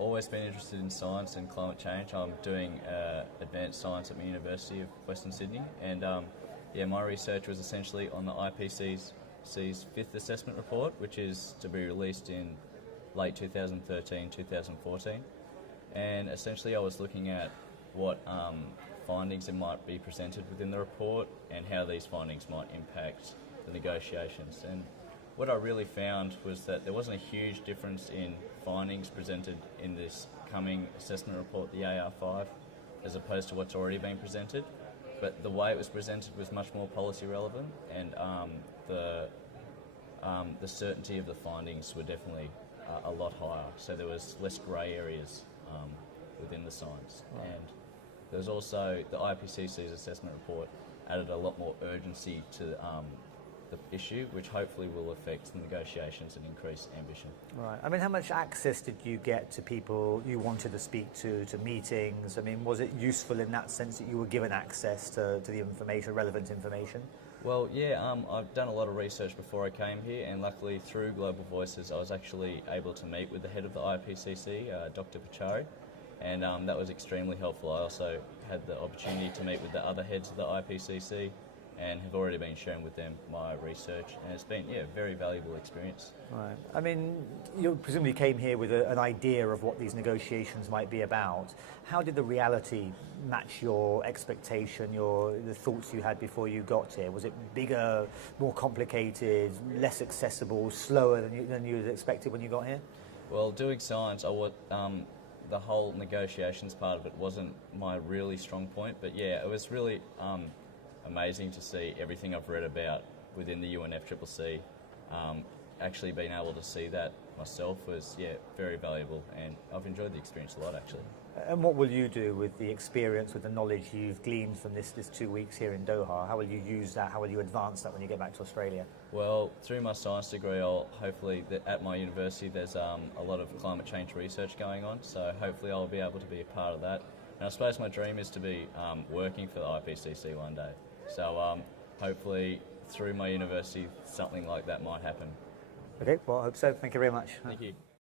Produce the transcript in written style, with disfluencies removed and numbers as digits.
always been interested in science and climate change. I'm doing advanced science at the University of Western Sydney, and yeah, my research was essentially on the IPCC's fifth assessment report, which is to be released in late 2013, 2014. And essentially I was looking at what findings that might be presented within the report and how these findings might impact the negotiations. And what I really found was that there wasn't a huge difference in findings presented in this coming assessment report, the AR5, as opposed to what's already been presented. But the way it was presented was much more policy relevant, and the certainty of the findings were definitely a lot higher. So there was less grey areas within the science. Right. And there was also the IPCC's assessment report added a lot more urgency to the issue, which hopefully will affect the negotiations and increase ambition. Right. I mean, how much access did you get to people you wanted to speak to meetings? I mean, was it useful in that sense that you were given access to the information, relevant information? Well, yeah, I've done a lot of research before I came here, and luckily through Global Voices I was actually able to meet with the head of the IPCC, Dr. Pachari, and that was extremely helpful. I also had the opportunity to meet with the other heads of the IPCC and have already been sharing with them my research, and it's been, yeah, a very valuable experience. Right. I mean, you presumably came here with an idea of what these negotiations might be about. How did the reality match your expectation, the thoughts you had before you got here? Was it bigger, more complicated, less accessible, slower than you had expected when you got here? Well, doing science, the whole negotiations part of it wasn't my really strong point, but yeah, it was really amazing to see everything I've read about within the UNFCCC. Actually being able to see that myself was, yeah, very valuable, and I've enjoyed the experience a lot, actually. And what will you do with the experience, with the knowledge you've gleaned from this 2 weeks here in Doha? How will you use that? How will you advance that when you get back to Australia? Well, through my science degree, I'll hopefully, at my university there's a lot of climate change research going on, so hopefully I'll be able to be a part of that. And I suppose my dream is to be working for the IPCC one day. So hopefully through my university something like that might happen. Okay, well I hope so. Thank you very much. Thank you.